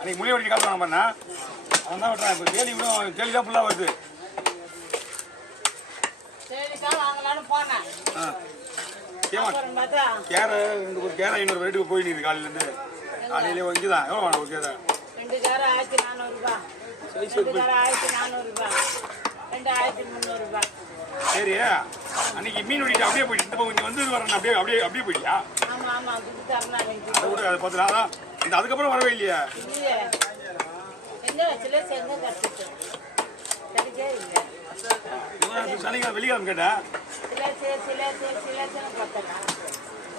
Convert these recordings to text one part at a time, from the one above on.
அன்னைக்கு முனிய வண்டி காசு வாங்க பண்ணா அவன் தான் வெட்டுறான். இப்போ தேடி கூட தேடி தான் ஃபுல்லாக வருது. கேரை ஒரு கேரை 500 ரேட்டுக்கு போயிட்டு காலையிலேருந்து காலையிலே இங்கே தான் எவ்வளோ வேணும் ஒரு கேரை? 2 கேரை 1400 ரூபாய், 2 கேரை 1400 ரூபாய், 2 1300 ரூபாய். சரி, அன்னைக்கு மீன் வெட்டிட்டு அப்படியே போயிட்டு இந்த பக்கம் வந்து வரணும் அப்படியே அப்படியே அப்படியே போயிட்டியா? ஆமாம் ஆமாம், துட்டு தரணும். அதை விட அதை பார்த்துலாம் அதான் இந்த அதுக்கப்புறம் வரவே இல்லையா? இல்லையே, எங்கே வச்சுல செங்க கற்றுட்டு கிடைக்கே இல்லை. சனிக்கிழமை வெள்ளிக்கிழமை கேட்டேன்.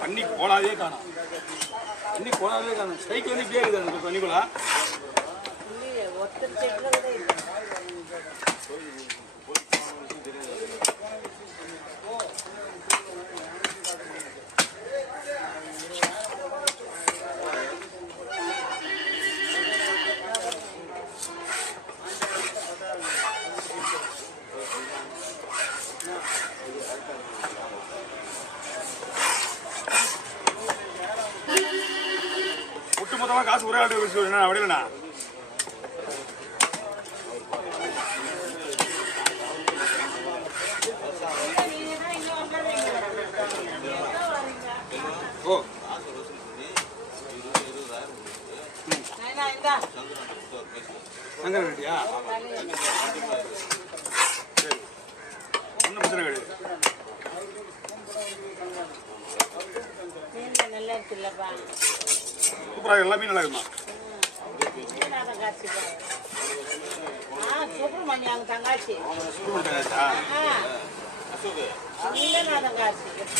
பண்ணி போடாதே காணும், பண்ணி போடாதே காணும். ஸ்ட்ரைக் வந்து இப்படியே இருக்குது அந்த பண்ணிக்குள்ள. மொத்தமாக காசு ஒரே ஆட்டு வச்சு அப்படின்னா ஓ சங்கர் ரெட்டியா? சரி, ஒன்றும் பிரச்சனை கிடையாது. நல்லா இருக்குல்லப்பா, சூப்பராக எல்லாமே நல்லா இருக்குமா? சுப்பிரமணியம் தங்காச்சி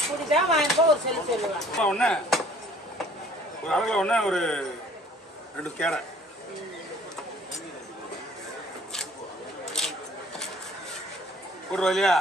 குடிதான் வாங்கிப்போ ஒரு செல்லு சொல்லுவேன். ஒன்று ஒரு அழகில் ஒன்று ஒரு 2 கேரை போட்டுருவா இல்லையா?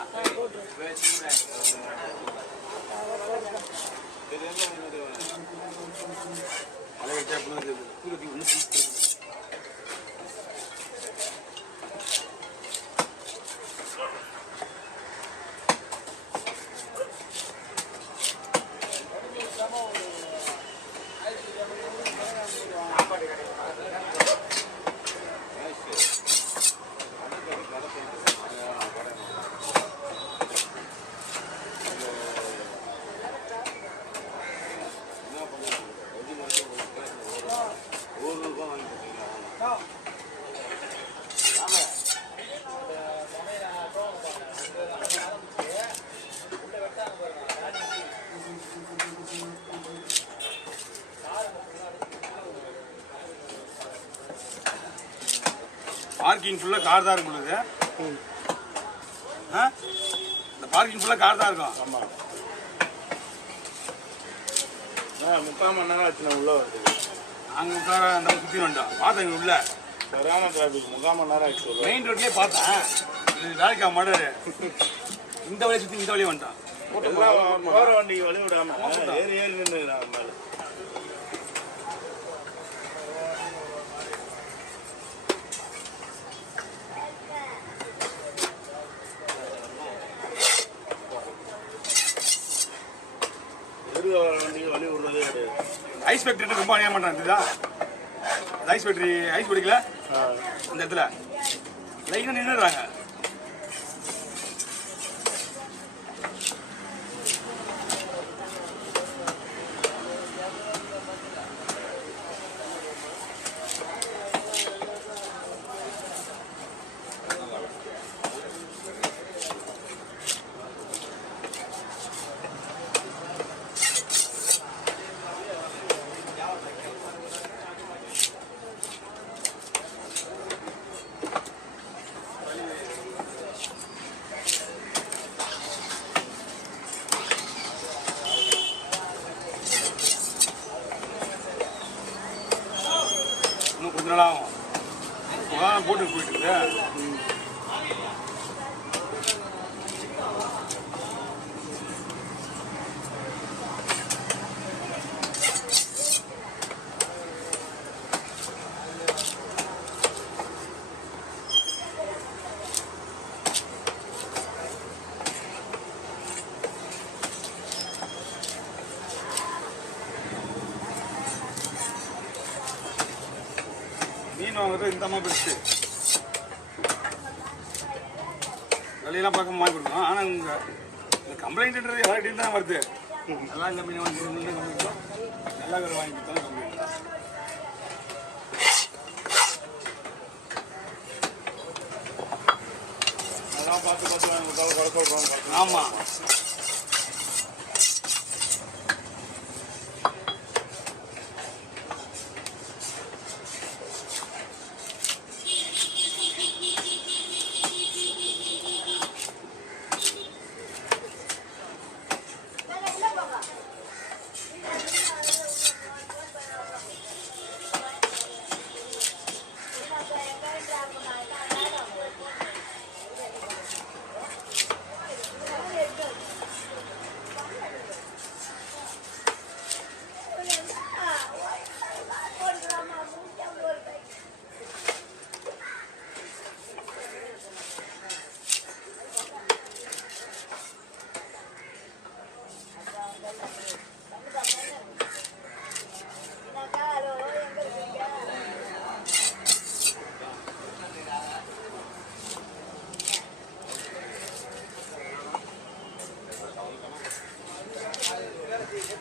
பார்க்கிங் ஃபுல்லாக கார் தான் இருக்கும் பொழுது. இந்த பார்க்கிங் ஃபுல்லாக கார் தான் இருக்கும். ஆமாம், 3/4 மணி நேரம் ஆச்சு நான் உள்ள வருது. அங்கே உட்கார அந்த சுற்றி வந்துட்டோம். பார்த்தேன் உள்ள சரியான டிராஃபிக். 3/4 மணி நேரம் ஆச்சு. மெயின் ரோட்லேயே பார்த்தேன். வேலைக்கா மாட்டாரு இந்த வழியை சுற்றி இந்த வழியை வந்துட்டான். போகிற வண்டிக்கு வழி விடாம ஏறி ஏறி நின்றுக்கிறான் மேலே. வண்டிக்கு வழி விடுறதே கிடையாது. ஐஸ் ஃபேக்ட்ரி ரொம்ப அணிய மாட்டான். இதுதான் ஐஸ் ஃபேக்ட்ரி. ஐஸ் பிடிக்கல இந்த இடத்துல லைனாக நின்றுடுறாங்க. இன்னும் கொஞ்ச நாள் ஆகும். போட்டு போயிட்டு இருக்குது. கஸ்டமர் வாங்குறது இந்த அம்மா பெருசு. விலையெல்லாம் பார்க்க வாங்கி கொடுக்கணும். ஆனால் இந்த கம்ப்ளைண்ட்ன்றது எல்லார்ட்டையும் தான் வருது. எல்லாம் கம்பெனி வாங்கி கம்ப்ளைண்ட்டும் எல்லா பேரும் வாங்கி கொடுத்தாலும் கம்ப்ளைண்ட் தான். அதெல்லாம் பார்த்து வாங்கி கொடுத்தாலும் குறை சொல்கிறோம். ஆமாம்.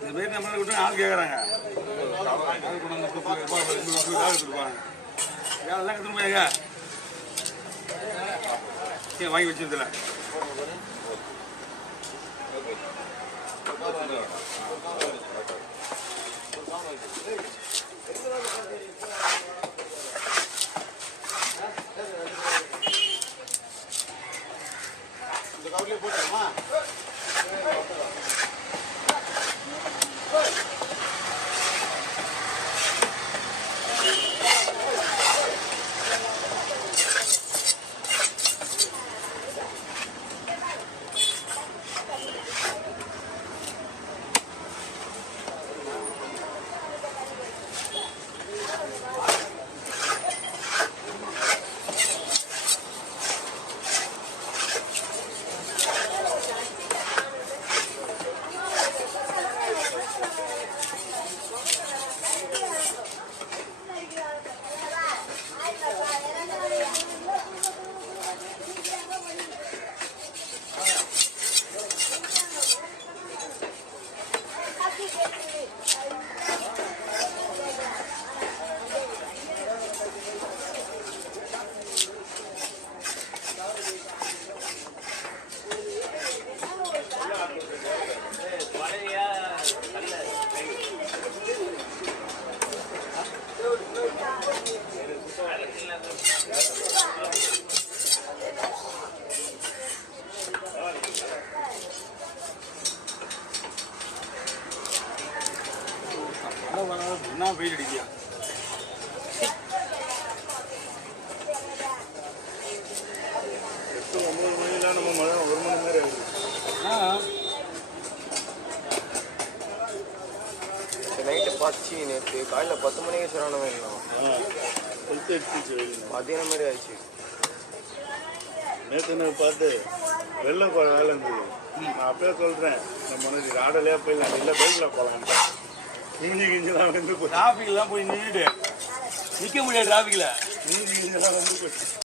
இந்த பேர் நம்மளை விட்டு ஆள் கேட்குறாங்க. ஆள் கொண்டு வந்து கொடுப்பாங்க. எல்லாம் கற்றுன்னு போயாங்க. ஏன் வாங்கி வச்சதில்ல. இந்த கவர்லேயே போட்டோமா? என்ன வெயில் அடிக்கியா? எட்டு 9 மணிலாம் நம்ம மழை 1 மணி நேரம் ஆகுது. நைட்டு பார்த்துச்சு நேற்று காலையில் 10 மணிக்கு சரியான வெயில் கொளுத்து அடிச்சிச்சு வெயில். மதியானம் மாதிரி ஆயிடுச்சு. நேற்று எனக்கு பார்த்து வெள்ளை வேலை இருந்தது. நான் அப்பயே சொல்கிறேன் நம்ம மனசு ஆடலையா போயிடலாம் இல்லை பைக்கில் போகலான்ட்டு. கிஞ்சிலாம் வந்து டிராஃபிக்லாம் போய் நின்றுட்டு நிற்க முடியாது. டிராஃபிக்கில் கிஞ்செல்லாம் வந்து போச்சு.